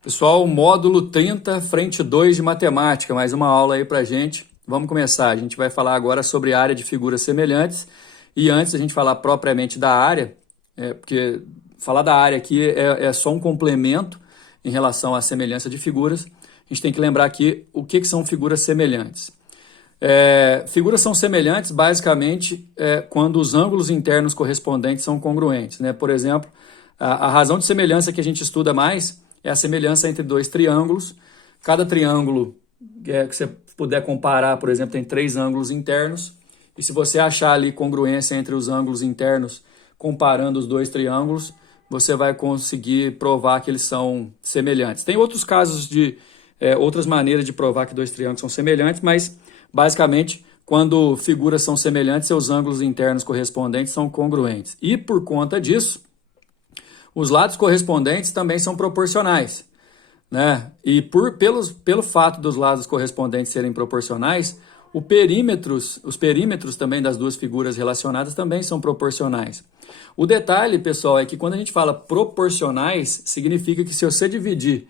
Pessoal, módulo 30, frente 2 de matemática, mais uma aula aí pra gente. Vamos começar, a gente vai falar agora sobre a área de figuras semelhantes. E antes da gente falar propriamente da área, porque falar da área aqui é só um complemento em relação à semelhança de figuras, a gente tem que lembrar aqui o que são figuras semelhantes. Figuras são semelhantes basicamente quando os ângulos internos correspondentes são congruentes, né? Por exemplo, a razão de semelhança que a gente estuda mais é a semelhança entre dois triângulos. Cada triângulo que você puder comparar, por exemplo, tem três ângulos internos. E se você achar ali congruência entre os ângulos internos, comparando os dois triângulos, você vai conseguir provar que eles são semelhantes. Tem outros casos de outras maneiras de provar que dois triângulos são semelhantes, mas basicamente, quando figuras são semelhantes, seus ângulos internos correspondentes são congruentes. E por conta disso, os lados correspondentes também são proporcionais, né? E pelo fato dos lados correspondentes serem proporcionais, os perímetros também das duas figuras relacionadas também são proporcionais. O detalhe, pessoal, é que quando a gente fala proporcionais, significa que se você dividir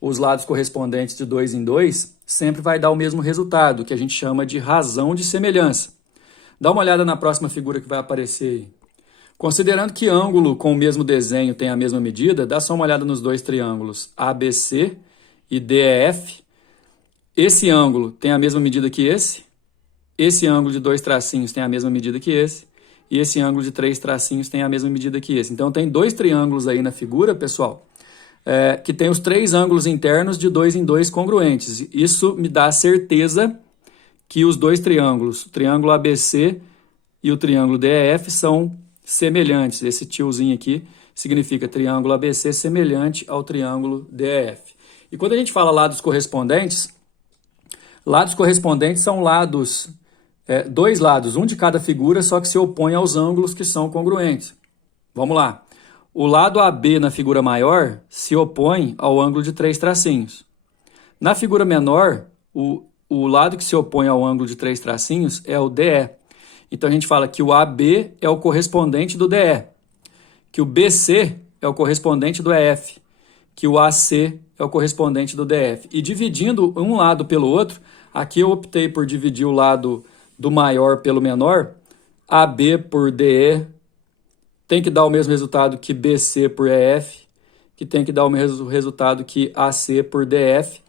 os lados correspondentes de 2 em 2, sempre vai dar o mesmo resultado, que a gente chama de razão de semelhança. Dá uma olhada na próxima figura que vai aparecer aí. Considerando que ângulo com o mesmo desenho tem a mesma medida, dá só uma olhada nos dois triângulos ABC e DEF. Esse ângulo tem a mesma medida que esse ângulo de dois tracinhos tem a mesma medida que e esse ângulo de três tracinhos tem a mesma medida que esse. Então tem dois triângulos aí na figura, pessoal, que tem os três ângulos internos de 2 em 2 congruentes. Isso me dá a certeza que os dois triângulos, o triângulo ABC e o triângulo DEF, são semelhantes. Esse tiozinho aqui significa triângulo ABC semelhante ao triângulo DEF. E quando a gente fala lados correspondentes são lados, dois lados, um de cada figura, só que se opõe aos ângulos que são congruentes. Vamos lá. O lado AB na figura maior se opõe ao ângulo de três tracinhos. Na figura menor, o lado que se opõe ao ângulo de três tracinhos é o DE. Então a gente fala que o AB é o correspondente do DE, que o BC é o correspondente do EF, que o AC é o correspondente do DF. E dividindo um lado pelo outro, aqui eu optei por dividir o lado do maior pelo menor, AB por DE tem que dar o mesmo resultado que BC por EF, que tem que dar o mesmo resultado que AC por DF,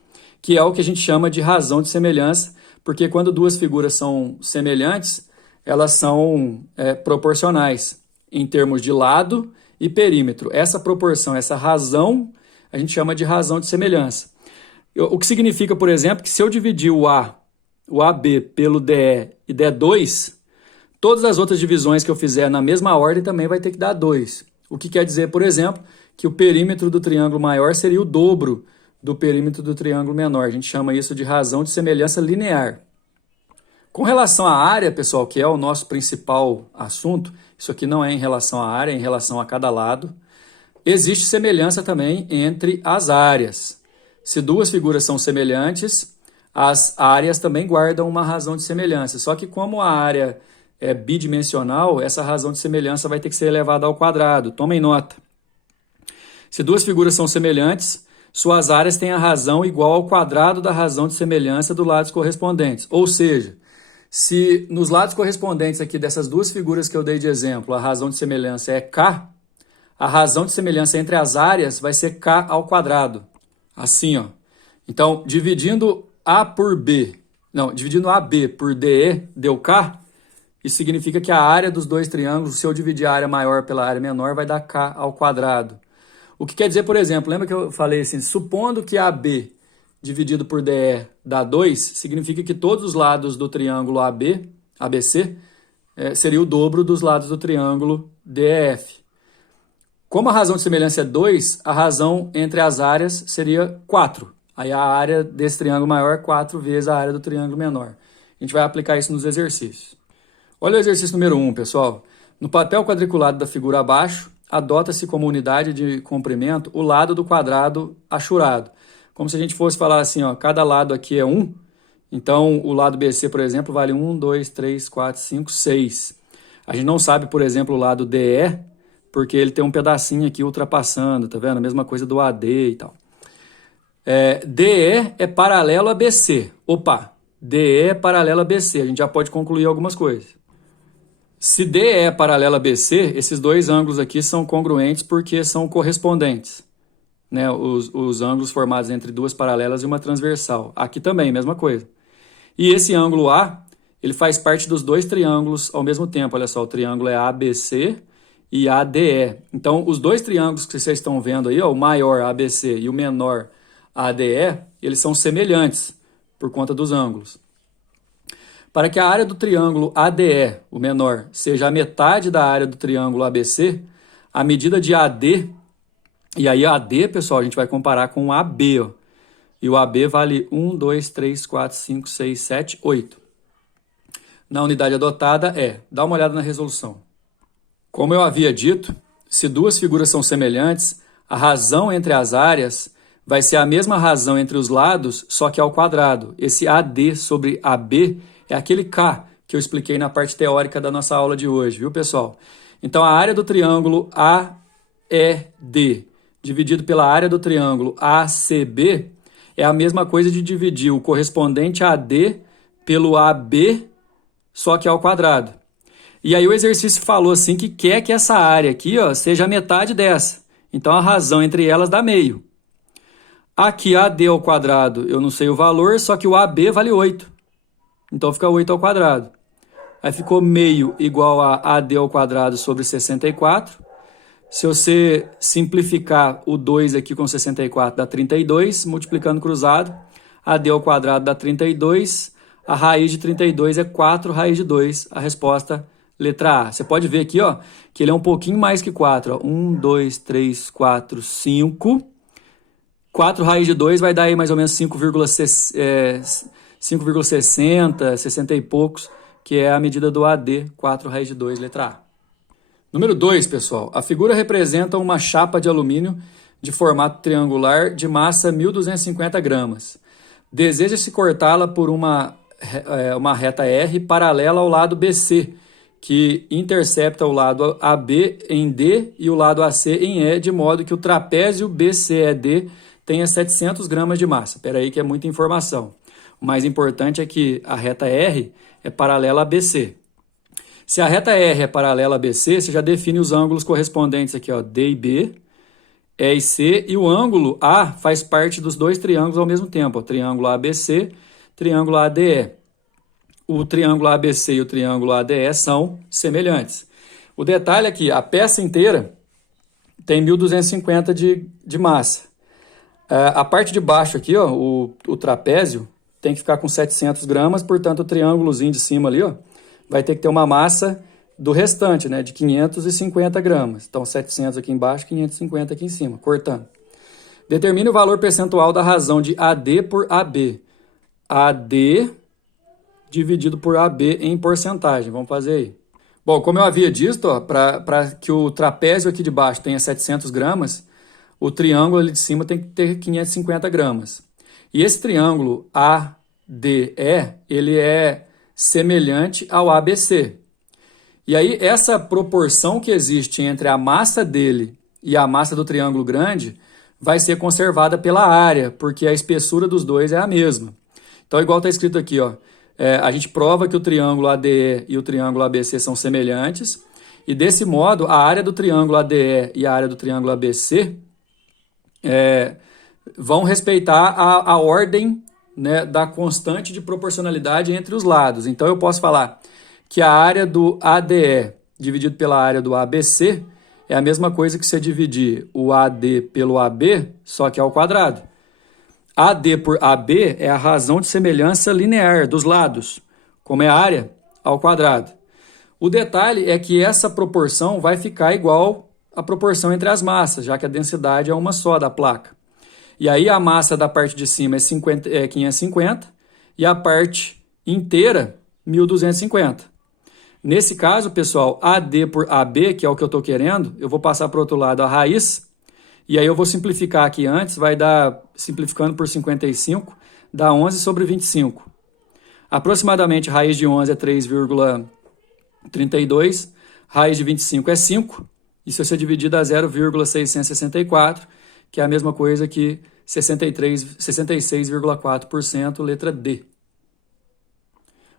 que é o que a gente chama de razão de semelhança, porque quando duas figuras são semelhantes, elas são proporcionais em termos de lado e perímetro. Essa proporção, essa razão, a gente chama de razão de semelhança. O que significa, por exemplo, que se eu dividir o AB pelo DE e der 2, todas as outras divisões que eu fizer na mesma ordem também vai ter que dar 2. O que quer dizer, por exemplo, que o perímetro do triângulo maior seria o dobro do perímetro do triângulo menor. A gente chama isso de razão de semelhança linear. Com relação à área, pessoal, que é o nosso principal assunto, isso aqui não é em relação à área, é em relação a cada lado. Existe semelhança também entre as áreas. Se duas figuras são semelhantes, as áreas também guardam uma razão de semelhança. Só que como a área é bidimensional, essa razão de semelhança vai ter que ser elevada ao quadrado. Tomem nota. Se duas figuras são semelhantes, suas áreas têm a razão igual ao quadrado da razão de semelhança dos lados correspondentes. Ou seja, se nos lados correspondentes aqui dessas duas figuras que eu dei de exemplo, a razão de semelhança é K, a razão de semelhança entre as áreas vai ser K ao quadrado. Assim, ó. Então, dividindo AB por DE, deu K, isso significa que a área dos dois triângulos, se eu dividir a área maior pela área menor, vai dar K ao quadrado. O que quer dizer, por exemplo, lembra que eu falei assim, supondo que AB dividido por DE dá 2, significa que todos os lados do triângulo ABC, seria o dobro dos lados do triângulo DEF. Como a razão de semelhança é 2, a razão entre as áreas seria 4. Aí a área desse triângulo maior é 4 vezes a área do triângulo menor. A gente vai aplicar isso nos exercícios. Olha o exercício número 1, pessoal. No papel quadriculado da figura abaixo, adota-se como unidade de comprimento o lado do quadrado achurado. Como se a gente fosse falar assim, ó, cada lado aqui é 1, então o lado BC, por exemplo, vale 1, 2, 3, 4, 5, 6. A gente não sabe, por exemplo, o lado DE, porque ele tem um pedacinho aqui ultrapassando, tá vendo? A mesma coisa do AD e tal. DE é paralelo a BC. Opa, DE é paralelo a BC. A gente já pode concluir algumas coisas. Se DE é paralelo a BC, esses dois ângulos aqui são congruentes porque são correspondentes, né? Os ângulos formados entre duas paralelas e uma transversal. Aqui também, mesma coisa. E esse ângulo A, ele faz parte dos dois triângulos ao mesmo tempo. Olha só, o triângulo é ABC e ADE. Então, os dois triângulos que vocês estão vendo aí, ó, o maior ABC e o menor ADE, eles são semelhantes por conta dos ângulos. Para que a área do triângulo ADE, o menor, seja a metade da área do triângulo ABC, a medida de AD, e aí AD, pessoal, a gente vai comparar com o AB, ó, e o AB vale 1, 2, 3, 4, 5, 6, 7, 8. Na unidade adotada dá uma olhada na resolução. Como eu havia dito, se duas figuras são semelhantes, a razão entre as áreas vai ser a mesma razão entre os lados, só que ao quadrado. Esse AD sobre AB é aquele K que eu expliquei na parte teórica da nossa aula de hoje, viu, pessoal? Então, a área do triângulo AED dividido pela área do triângulo ACB é a mesma coisa de dividir o correspondente AD pelo AB, só que ao quadrado. E aí o exercício falou assim que quer que essa área aqui, ó, seja a metade dessa. Então, a razão entre elas dá meio. Aqui, AD ao quadrado, eu não sei o valor, só que o AB vale 8. Então, fica 8 ao quadrado. Aí ficou meio igual a AD ao quadrado sobre 64. Se você simplificar o 2 aqui com 64, dá 32, multiplicando cruzado, AD ao quadrado dá 32, a raiz de 32 é 4 raiz de 2, a resposta letra A. Você pode ver aqui, ó, que ele é um pouquinho mais que 4. Ó. 1, 2, 3, 4, 5. 4 raiz de 2 vai dar aí mais ou menos 5,60, 60 e poucos, que é a medida do AD, 4 raiz de 2, letra A. Número 2, pessoal. A figura representa uma chapa de alumínio de formato triangular de massa 1.250 gramas. Deseja-se cortá-la por uma reta R paralela ao lado BC, que intercepta o lado AB em D e o lado AC em E, de modo que o trapézio BCED tenha 700 gramas de massa. Espera aí que é muita informação. O mais importante é que a reta R é paralela a BC. Se a reta R é paralela a BC, você já define os ângulos correspondentes aqui, ó, D e B, E e C, e o ângulo A faz parte dos dois triângulos ao mesmo tempo, ó, triângulo ABC, triângulo ADE. O triângulo ABC e o triângulo ADE são semelhantes. O detalhe é que a peça inteira tem 1.250 de massa. A parte de baixo aqui, ó, o trapézio, tem que ficar com 700 gramas, portanto o triângulozinho de cima ali, ó, vai ter que ter uma massa do restante, né, de 550 gramas. Então 700 aqui embaixo, 550 aqui em cima, cortando. Determine o valor percentual da razão de AD por AB. AD dividido por AB em porcentagem. Vamos fazer aí. Bom, como eu havia dito, para que o trapézio aqui de baixo tenha 700 gramas, o triângulo ali de cima tem que ter 550 gramas. E esse triângulo ADE, ele é semelhante ao ABC. E aí, essa proporção que existe entre a massa dele e a massa do triângulo grande vai ser conservada pela área, porque a espessura dos dois é a mesma. Então, igual está escrito aqui, ó, a gente prova que o triângulo ADE e o triângulo ABC são semelhantes, e desse modo, a área do triângulo ADE e a área do triângulo ABC vão respeitar a ordem, né, da constante de proporcionalidade entre os lados. Então, eu posso falar que a área do ADE dividido pela área do ABC é a mesma coisa que você dividir o AD pelo AB, só que ao quadrado. AD por AB é a razão de semelhança linear dos lados, como é a área, ao quadrado. O detalhe é que essa proporção vai ficar igual à proporção entre as massas, já que a densidade é uma só da placa. E aí a massa da parte de cima é 550 e a parte inteira 1.250. Nesse caso, pessoal, AD por AB, que é o que eu estou querendo, eu vou passar para o outro lado a raiz, e aí eu vou simplificar aqui antes, vai dar, simplificando por 55, dá 11 sobre 25. Aproximadamente, raiz de 11 é 3,32, raiz de 25 é 5, e se você dividir dá 0,664, que é a mesma coisa que 66,4%, letra D.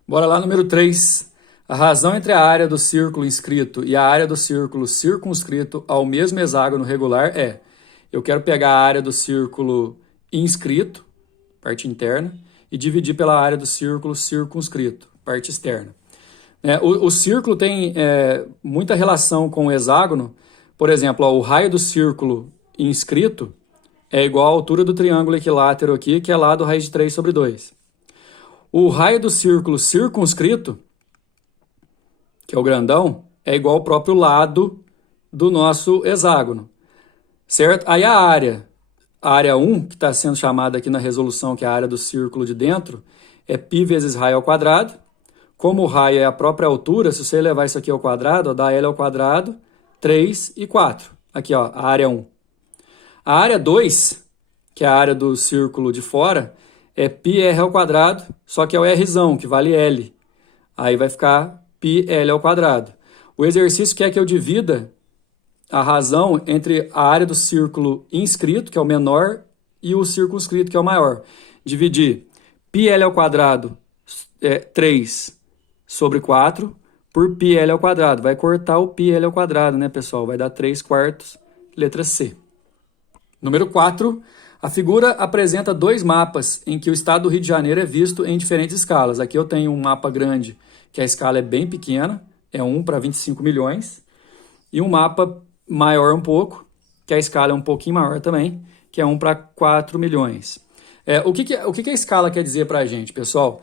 Bora lá, número 3. A razão entre a área do círculo inscrito e a área do círculo circunscrito ao mesmo hexágono regular é: eu quero pegar a área do círculo inscrito, parte interna, e dividir pela área do círculo circunscrito, parte externa. O círculo tem muita relação com o hexágono. Por exemplo, o raio do círculo inscrito é igual à altura do triângulo equilátero aqui, que é lá do raiz de 3 sobre 2. O raio do círculo circunscrito, que é o grandão, é igual ao próprio lado do nosso hexágono, certo? Aí a área 1, que está sendo chamada aqui na resolução, que é a área do círculo de dentro, é π vezes raio ao quadrado. Como o raio é a própria altura, se você levar isso aqui ao quadrado, dá L ao quadrado, 3 e 4. Aqui, ó, a área 1. A área 2, que é a área do círculo de fora, é πr ao quadrado, só que é o Rzão, que vale L. Aí vai ficar πl ao quadrado. O exercício quer que eu divida a razão entre a área do círculo inscrito, que é o menor, e o circunscrito, que é o maior. Dividir πl ao quadrado, 3 sobre 4, por πl ao quadrado. Vai cortar o πl ao quadrado, né, pessoal? Vai dar 3 quartos, letra C. Número 4. A figura apresenta dois mapas em que o estado do Rio de Janeiro é visto em diferentes escalas. Aqui eu tenho um mapa grande, que a escala é bem pequena, é 1 para 25 milhões, e um mapa maior um pouco, que a escala é um pouquinho maior também, que é 1 para 4 milhões. O que a escala quer dizer para a gente, pessoal?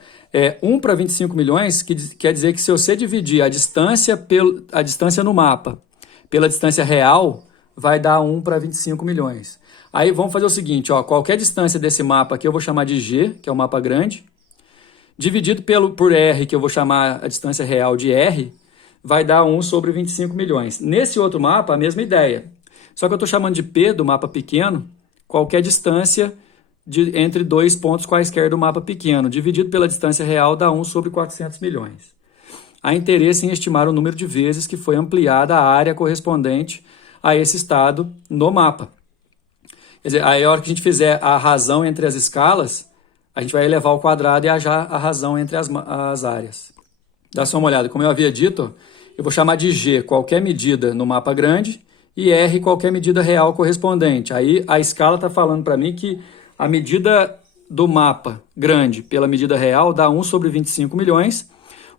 1 para 25 milhões quer dizer que se você dividir a distância no mapa pela distância real, vai dar 1 para 25 milhões. Aí vamos fazer o seguinte, ó, qualquer distância desse mapa aqui eu vou chamar de G, que é o mapa grande, dividido por R, que eu vou chamar a distância real de R, vai dar 1 sobre 25 milhões. Nesse outro mapa, a mesma ideia. Só que eu estou chamando de P, do mapa pequeno, qualquer distância entre dois pontos quaisquer do mapa pequeno, dividido pela distância real, dá 1 sobre 400 milhões. Há interesse em estimar o número de vezes que foi ampliada a área correspondente a esse estado no mapa. Quer dizer, aí a hora que a gente fizer a razão entre as escalas, a gente vai elevar ao quadrado e achar a razão entre as áreas. Dá só uma olhada. Como eu havia dito, eu vou chamar de G qualquer medida no mapa grande e R qualquer medida real correspondente. Aí a escala está falando para mim que a medida do mapa grande pela medida real dá 1 sobre 25 milhões,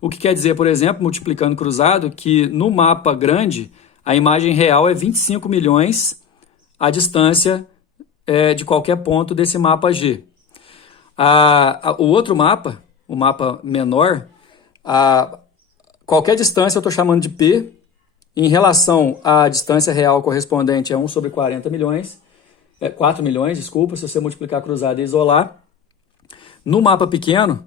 o que quer dizer, por exemplo, multiplicando cruzado, que no mapa grande a imagem real é 25 milhões a distância de qualquer ponto desse mapa G. O outro mapa, o mapa menor, qualquer distância eu estou chamando de P, em relação à distância real correspondente é 1 sobre 40 milhões, 4 milhões, desculpa, se você multiplicar cruzado e isolar. No mapa pequeno,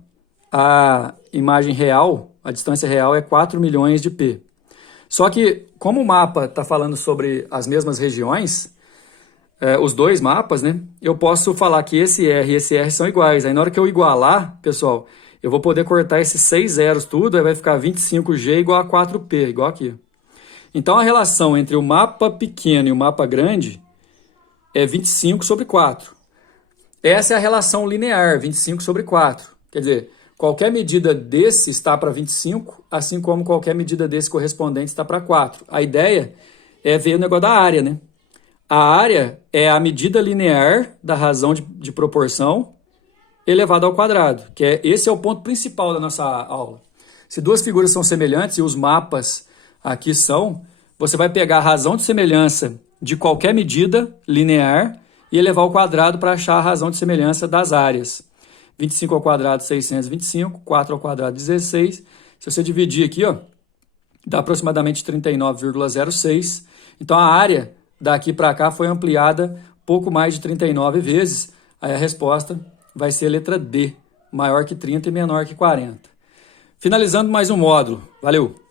a imagem real, a distância real é 4 milhões de P. Só que, como o mapa está falando sobre as mesmas regiões, os dois mapas, né? Eu posso falar que esse R e esse R são iguais. Aí na hora que eu igualar, pessoal, eu vou poder cortar esses 6 zeros tudo, aí vai ficar 25G igual a 4P, igual aqui. Então a relação entre o mapa pequeno e o mapa grande é 25 sobre 4. Essa é a relação linear, 25 sobre 4. Quer dizer, qualquer medida desse está para 25, assim como qualquer medida desse correspondente está para 4. A ideia é ver o negócio da área, né? A área é a medida linear da razão de proporção elevada ao quadrado, que esse é o ponto principal da nossa aula. Se duas figuras são semelhantes e os mapas aqui você vai pegar a razão de semelhança de qualquer medida linear e elevar ao quadrado para achar a razão de semelhança das áreas. 25 ao quadrado, 625, 4 ao quadrado, 16. Se você dividir aqui, ó, dá aproximadamente 39,06. Então a área daqui para cá foi ampliada pouco mais de 39 vezes. Aí a resposta vai ser a letra D, maior que 30 e menor que 40. Finalizando mais um módulo. Valeu!